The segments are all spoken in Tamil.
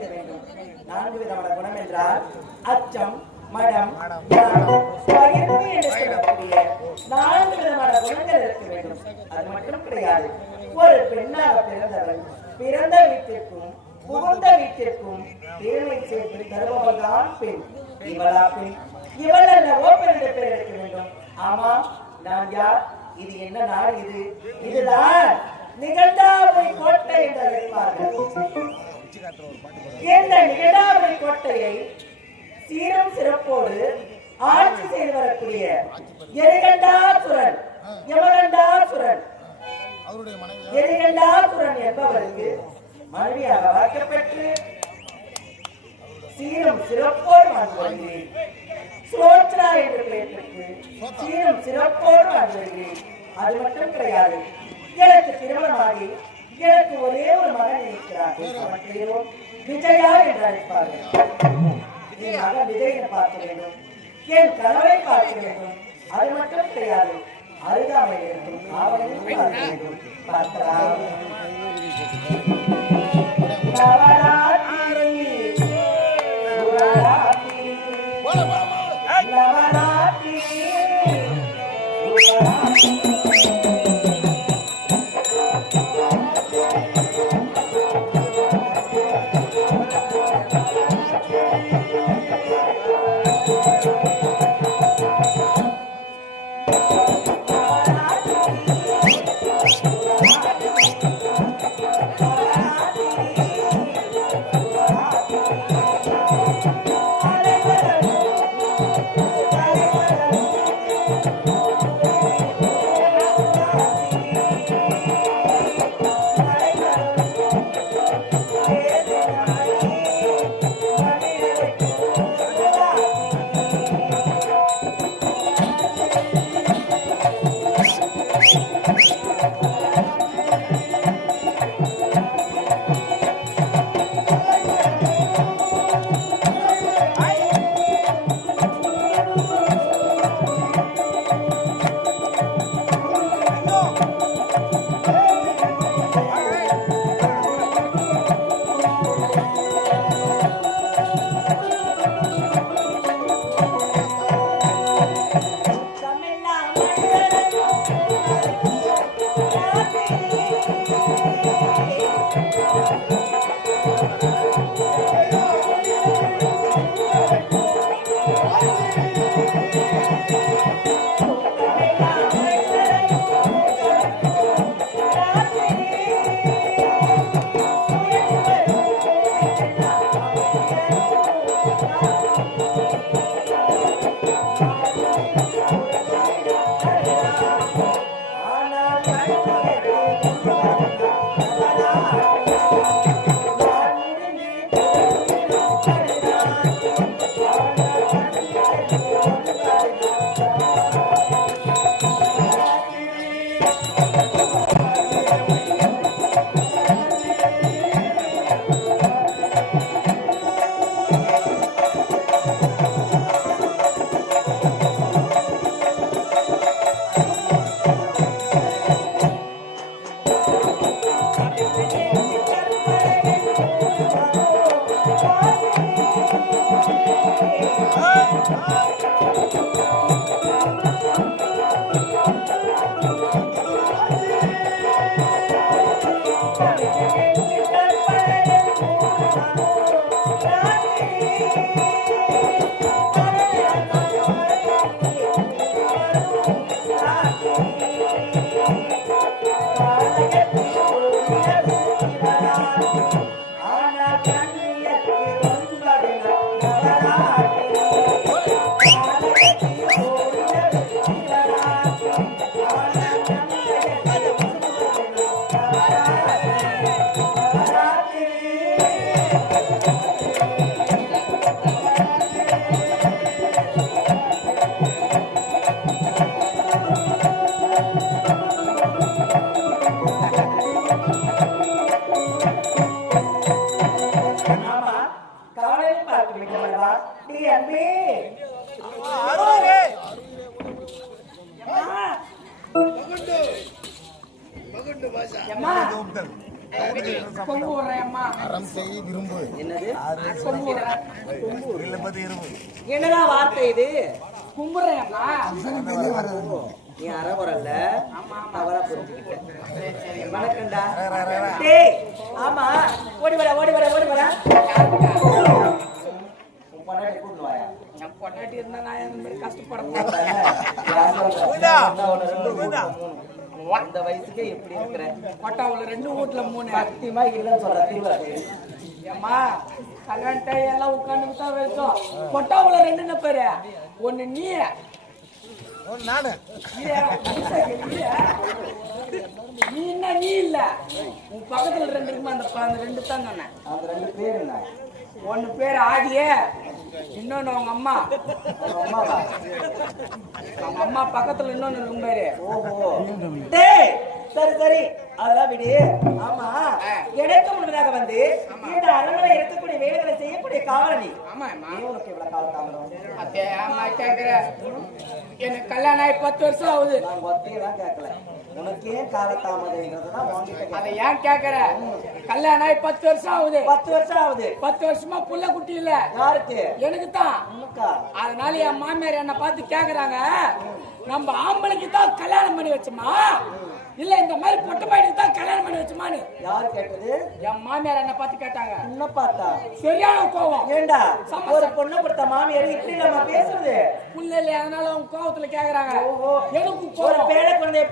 குணங்கள் வேண்டும். நான்கு விதமான குணம் என்றால் அச்சம் மடம் பகிர்வு என்று சொல்லக்கூடிய நான்கு விதமான குணங்கள் இருக்க வேண்டும். அது மட்டும் கிடையாது. ஒரு பெண்ணாக பிறந்தவள் பிறந்த வீட்டிற்கும் புகுந்த வீட்டிற்கும் பெருமை சேர்த்து தருபவள்தான் பெண். இவளா பெண்? இவள் அல்லவோ பிறந்த பேர் எடுக்க வேண்டும். ஆமா நான் யார்? இது என்ன நாள் இது? இதுதான் நிகழ்ந்தாவை கோட்டை என்று அழைப்பார்கள். பேச்சு காட்டுற ஒரு இந்த நிகழ்ந்தாவை கோட்டையை சீரம் சிறப்போடு ஆட்சி செய்து வரக்கூடிய எரிகண்டாசுரன் யமகண்டாசுரன். அவருடைய மனைவி எரிகண்டாசுரன் என்பவருக்கு மனைவியாக வாக்கப்பட்டு சீரம் சிறப்போடு நான் வருகிறேன். சுலோச்சனா என்று பெயர் பெற்று சீரம் சிறப்போடு நான் வருகிறேன். அது மட்டும் கிடையாது. எனக்கு திருமணமாகி எனக்கு ஒரே ஒரு மகன் இருக்கிறார். விஜயா என்று அழைப்பார்கள். என் மகன் விஜயனை பார்க்க வேண்டும். என் கணவரை பார்க்க வேண்டும். அது மட்டும் கிடையாது அருகாமை இருக்கும் காவலையும் பார்க்க வேண்டும். பார்க்கலாம். கும்பிடுறேன் அம்மா நீ அறகுறல்ல தவறா புரிஞ்சுக்கிட்ட வணக்கம்டா. டேய் ஆமா ஓடி வர ஓடி வர ஓடி வர பொண்டாட்டி இருந்தா நான் இந்த மாதிரி கஷ்டப்படுறேன் அந்த வயசுக்கே எப்படி இருக்கிற கொட்டாவுல ரெண்டு வீட்டுல மூணு. சத்தியமா இல்லைன்னு சொல்ற தீவிர ஏம்மா கல்யாணத்தை எல்லாம் உட்காந்து தான் வச்சோம் கொட்டாவுல ரெண்டு பேரு? ஒண்ணு நீ. நானு. நீ என்ன நீ இல்ல. உன் பக்கத்துல ரெண்டு இருக்குமா அந்த அந்த ரெண்டு தான் சொன்னேன். அந்த ரெண்டு பேர் என்ன? ஒன்னு பேர் ஆதியே இன்னொன்னு அவங்க அம்மா. அவங்க அம்மா பக்கத்துல இன்னொன்னு இருக்கும் பேரு. ஓஹோ. டேய் சரி சரி. அதெல்லாம் விடு. ஆமா. எனக்கு முன்னதாக வந்து இந்த அரண்மனை இருக்கக்கூடிய வேலைகளை செய்யக்கூடிய காவலனி. உனக்கு இவ்வளவு தாமதம் எனக்கு கல்யாணம் ஆகி பத்து வருஷம் ஆகுது. நான் ஒத்தையெல்லாம் கேட்கல உனக்கு ஏன். அதை கேக்குற? கல்யாணம் ஆகி பத்து வருஷம் ஆகுது. பத்து வருஷம் ஆகுது. பத்து வருஷமா புள்ள குட்டி இல்ல. யாருக்கு? எனக்கு தான் அதனால என் மாமியார் என்ன பார்த்து கேக்குறாங்க. நம்ம ஆம்பளைக்கு தான் கல்யாணம் பண்ணி வச்சோமா? இல்ல இந்த மாதிரி பொட்டை பையனுக்கு தான் கல்யாணம் பண்ணி வச்சோமான்னு. யாரு கேட்டது? என் மாமியார் என்ன பார்த்து கேட்டாங்க. என்ன பார்த்தா? சரியான கோவம். ஏண்டா? ஒரு பொண்ணை கொடுத்த மாமியார் இப்படி நம்ம பேசுறது? புள்ள இல்லையா அதனால அவங்க கோவத்துல கேக்குறாங்க. எனக்கு ஒரு பேர குழந்தைய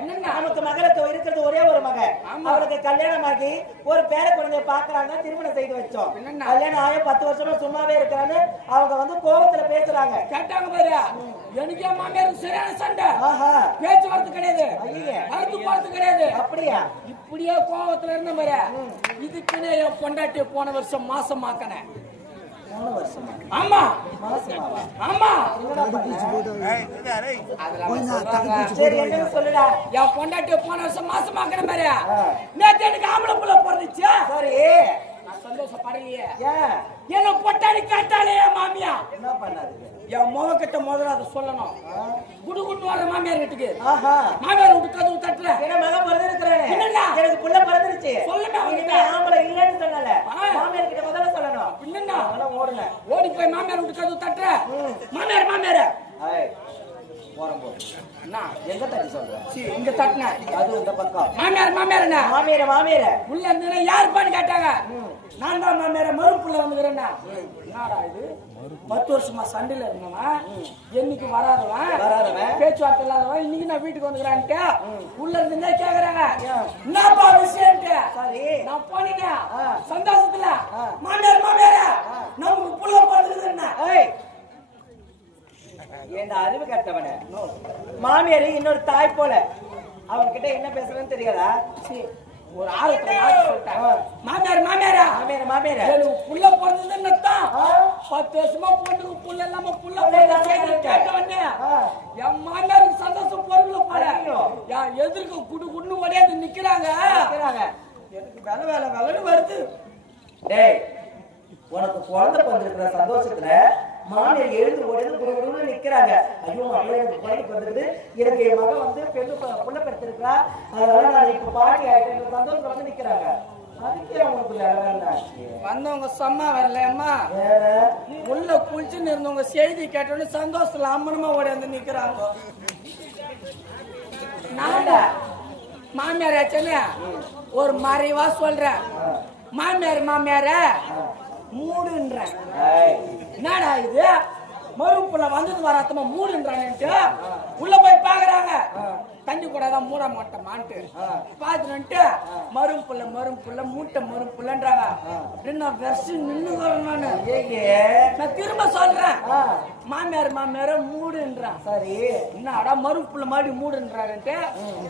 என்னண்ணா? நமக்கு மகளுக்கு இருக்கிறது ஒரே ஒரு மகன். அவருக்கு கல்யாணம் ஆகி ஒரு பேர குழந்தைய பார்க்கறாங்க திருமணம் செய்து வச்சோம்? கல்யாணம் ஆகி பத்து வருஷமா சும்மாவே இருக்கிறான்னு அவங்க வந்து கோபத்துல பேசுறாங்க. கேட்டாங்க பாரு எனக்கு என் மாமியாருக்கு சரியான சண்டை. பேச்சுவார்த்தை கிடையாது. ஐயே. அறுத்து பார்த்து கிடையாது. அப்படியா? இப்படியே கோவத்துல இருந்த பாரு இதுக்குன்னே என் பொண்டாட்டி போன வருஷம் மாசம் ஆக்கினேன் ஆமா. ஆமா. சொல்லுடா. என் பொண்டாட்டி போன வருஷம் மாசம் ஆக்கின ஆ. நேத்து எனக்கு ஆம்பளை புள்ள பிறந்துச்சு. சரி. சந்தோஷப்படலையே என்ன பொட்டாடி கேட்டாலே என் மாமியா. என்ன பண்ணாது என் முக கிட்ட முதல்ல அதை சொல்லணும். குடு குடு வர மாமியார் வீட்டுக்கு. ஆஹா. மாமியார் வீட்டு கதவு தட்டுற என்ன மகன் பிறந்திருக்கிறேன்? எனக்கு புள்ள பிறந்துருச்சு. சொல்லுங்க. இனிமே ஆம்பளை இல்லைன்னு. மாமியார் கிட்ட முதல்ல சொல்லணும். என்னண்ணா அதெல்லாம் ஓடுன ஓடி போய் மாமியார் வீட்டு கதவு தட்டுற மாமியார் மாமியார். ஏய், போறோம் போ என்ன எங்க தட்டி சொல்ற? இங்க தட்டின அது இந்த பக்கம். மாமியார் மாமியார் மாமியார மாமியார. உள்ள இருந்தேன்னா யாருப்பான்னு கேட்டாங்க. நான் தான் மாமியார மறுப்புள்ள வந்துக்கிறேன்னா என்னடா இது? பத்து வருஷமா சண்டையில இருந்தவன் என்னைக்கு வராதவன் வராதவன். பேச்சுவார்த்தை இல்லாதவன் இன்னைக்கு நான் வீட்டுக்கு வந்துக்கிறான்ட்டு உள்ள இருந்தே கேக்குறாங்க. என்னப்பா விஷயம்ட்டு? சரி. நான் போனீங்க. சந்தோஷத்துல. மாமியார் மாமியார நமக்கு புள்ள ஏய். ஏண்டா அறிவு கட்டவன? மாமியார் இன்னொரு தாய் போல. அவன்கிட்ட என்ன பேசுறேன்னு தெரியாதா? ஒரு சொல்லிட்டேன் மாமியார் மாமியாரா. மாமியார எனக்கு புள்ள பிறந்ததுன்னு. பத்து வருஷமா பொண்ணுக்கு புள்ள இல்லாம புள்ள. கேட்ட உடனே. என் மாமியாருக்கு சந்தோஷம் பொருள் ஐயோ. என் எதிர்க்க குடு குடு ஓடியாந்து நிக்கிறாங்க. எனக்கு வேலை வேலை வேலைன்னு வருது. டேய் உனக்கு குழந்தை பிறந்திருக்கிற சந்தோஷத்துல மாமியார் எழுந்து குடுகுடுன்னு நிக்கிறாங்க. ஐயோ மகளே எனக்கு குழந்தை பிறந்திருக்குது. எனக்கு என் மகன் வந்து பெண்ணு புள்ள பெற்றிருக்கா அதனால நான் இப்ப பாட்டி ஆயிட்டேன் சந்தோஷம் வந்து நிக்கிறாங்க. வந்தவங்க சும்மா வரல உள்ள குளிச்சுன்னு இருந்தவங்க செய்தி கேட்டோன்னு சந்தோஷத்துல அம்மனமா ஓடியாந்து நிக்கிறாங்க. நாடா மாமியார் ஆச்சுன்னு ஒரு மறைவா சொல்றேன். மாமியார் மாமியார மூடுன்றேன். என்னடா இது? மறுப்புல வந்தது வராத்தமா மூடுன்றான்ட்டு உள்ள போய் பாக்குறாங்க தண்ணி கூட தான் மூட மாட்டோமான்ட்டு. பாத்துட்டு மரும் புள்ள மரும் புள்ள மூட்டை மரும் புள்ளன்றாங்க. என்ன வெர்ஸ் நின்னு நானு. ஐயே. நான் திரும்ப சொல்றேன். மாமியார் மாமியார மூடுன்றான். சரி. என்னடா மரும் புள்ள மாதிரி மூடுன்றாருன்ட்டு.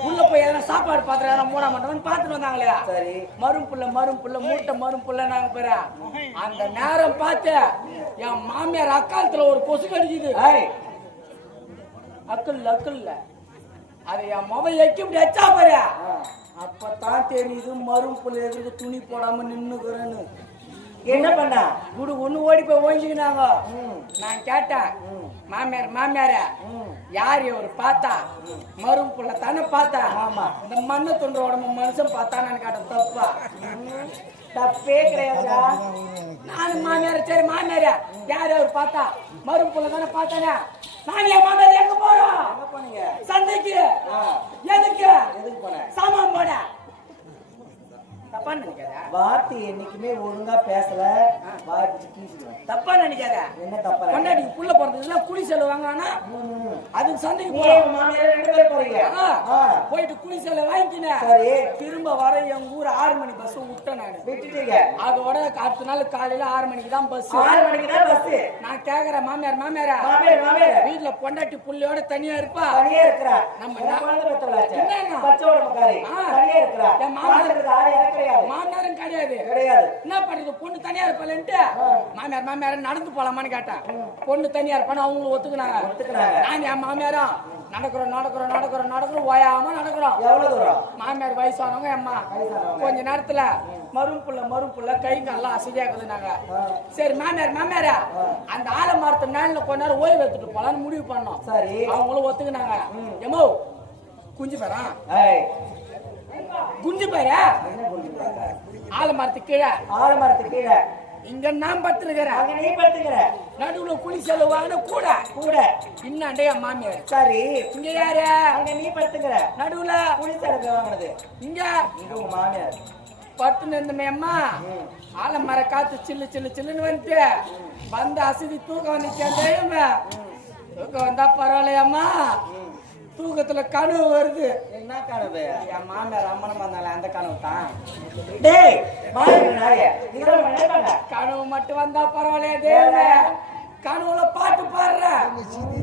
உள்ள போய் எதனா சாப்பாடு பாத்திரம் எதனா மூட மாட்டோம்னு பாத்துட்டு வந்தாங்களே. சரி. மரும் புள்ள மரும் புள்ள மூட்டை மரும் புள்ள நாங்க பேர அந்த நேரம் பார்த்து என் மாமியார் அக்காலத்துல ஒரு கொசு கடிக்குது ஏய், அக்கல் அக்கல்ல. அதை என் மொபைல் எக்கி இப்படி வச்சா பாரு அப்பதான் தெரியுது மரும் புள்ள துணி போடாம நின்னுக்கிறேன்னு. என்ன பண்ணா? குடு ஒண்ணு ஓடி போய் ஓஞ்சிக்கினாங்க. ம், நான் கேட்டேன். மாமியார் மாமியார. யார் இவர் பார்த்தா? மரும் புள்ள தானே பார்த்தா. இந்த மண்ணை தொன்ற உடம்பு மனுஷன் பார்த்தானு கேட்டேன் தப்பா? தப்பே கிடையாதுடா. நானும் மாமியார் சரி மாமியார் யார் அவர் பார்த்தா? மரும் புள்ள தானே பார்த்தானே? நான் என் மாமியார் எங்க போறோம்? சந்தைக்கு. எதுக்கு? எதுக்கு போன சாமான் போட தப்பா நினைக்காத. வார்த்தை என்னைக்குமே ஒழுங்கா பேசல. வார்த்தை தப்பா நினைக்காத. என்ன தப்பா கொண்டாடி புள்ள பிறந்ததுல குடி செலவு வாங்கினா. அதுக்கு சந்தைக்கு போறோம். மாமியார் போயிட்டு குடி செலவு வாங்கிக்கினேன். திரும்ப வர எங்க ஊர் ஆறு மணி பஸ் விட்டேன் நானு. விட்டுட்டீங்க. அதோட அடுத்த நாள் காலையில ஆறு மணிக்கு தான் பஸ் ஆறு மணிக்கு தான் பஸ் நான் கேக்குறேன் மாமியார் மாமியாரா? மாமியார் மாமியார். வீட்டுல பொண்டாட்டி புள்ளையோட தனியா இருப்பா? தனியா இருக்கிறா. நம்ம? பச்சை உடம்புக்காரி. ஆ. தனியா இருக்கிறா. என் மாமியாருக்கு ஆறு கிடையாது. மாமியாரும் கிடையாது. கிடையாது. என்ன பண்றது பொண்ணு தனியா இருப்பாளன்ட்டு. மாமியார் மாமியார் நடந்து போலாமான்னு கேட்டேன் பொண்ணு தனியா இருப்பான்னு அவங்களும் ஒத்துக்குனாங்க. நான் என் மாமியாரா? நடக்கிறோம் நடக்கிறோம் நடக்கிறோம் நடக்கிறோம் ஓயாம நடக்கிறோம். எவ்வளவு தூரம்? மாமியார் வயசானவங்க அம்மா. கொஞ்ச நேரத்துல மரும் புள்ள மரும் புள்ள கை கால்லாம் அசதியாக்குது நாங்க. சரி மாமியார் மாமியாரா? அந்த ஆலமரத்து நாள்ல கொஞ்ச நேரம் ஓய்வு எடுத்துட்டு போலான்னு முடிவு பண்ணோம். சரி. அவங்களும் ஒத்துக்குனாங்க. எமோ குஞ்சு பேரா? குஞ்சு பேரா. ஆலமரத்து கீழே. ஆலமரத்து கீழே. இங்க நான் படுத்துருக்கிறேன். அங்க நீ படுத்துக்கிற. நடுவுல குழி செலவு வாங்கின கூட. கூட. இன்னாண்டே என் மாமியார். சரி. இங்க யாரு? அங்க நீ படுத்துக்கிற. நடுவுல. குடி செலவு வாங்கினது இங்க. இங்க உங்க மாமியார். படுத்து நின்றமே அம்மா. ஆலமர காத்து சில்லு சில்லு சில்லுன்னு வந்துட்டு. வந்த அசதி தூக்கம் வந்துச்சு அந்த டைம் தூக்கம் வந்தா பரவாயில்லையம்மா? தூக்கத்துல கனவு வருது. என்ன கனவு? என் மாமியார் அம்மனமா இருந்தால அந்த கனவு தான். டேய் கனவு மட்டும் வந்தா பரவாயில்லையா தேவனே? கனவுல பாட்டு பாடுற.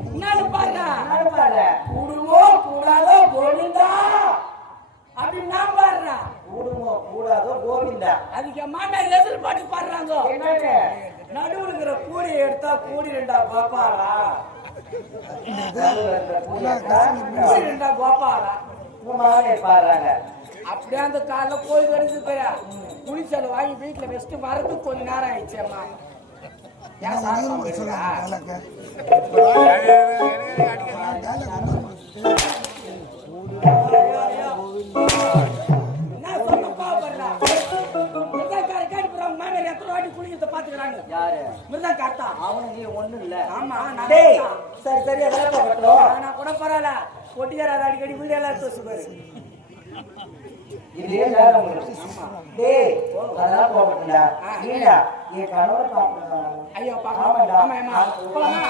என்னன்னு பாடுற. கூடுமோ கூடாதோ கோவிந்தா? அப்படின்னு நான் பாடுறேன். கூடுமோ கூடாதோ கோவிந்தா? அதுக்கு என் மாமியார் எதிர்பார்த்து பாடுறாங்க. என்னன்னு நடுவுல இருக்கிற கூடி எடுத்தா கூடி ரெண்டா கோபாலா கூடி ரெண்டா கோபாலா பாடுறாங்க அப்படியே அந்த காலைல போய் கிடைச்சு போயா குளிச்சல் வாங்கி வீட்டுல வச்சுட்டு வரதுக்கு கொஞ்ச நேரம் ஆயிடுச்சு அம்மா. ஏன் சாப்பிட முடியல என்ன சொல்ல கோவப்படுறா? எல்லாம் கரை காட்டி போறாங்க மாமியார் எத்தனை வாட்டி குளிக்கிறத பாத்துக்கிறாங்க. யாரு? மிருதான் காத்தா அவனு நீ ஒண்ணும் இல்ல. ஆமா நான் டேய் தான். சரி சரி கூட பரவாயில்ல கொட்டிக்கார அடிக்கடி வீடியோ எல்லாம் எடுத்து வச்சுப்பாரு இதே வேலை உங்களுக்கு டேய் அதெல்லாம் என் கணவர் ஐயோ பாக்க ஆமாடா ஆமா ஆமா. போலாமா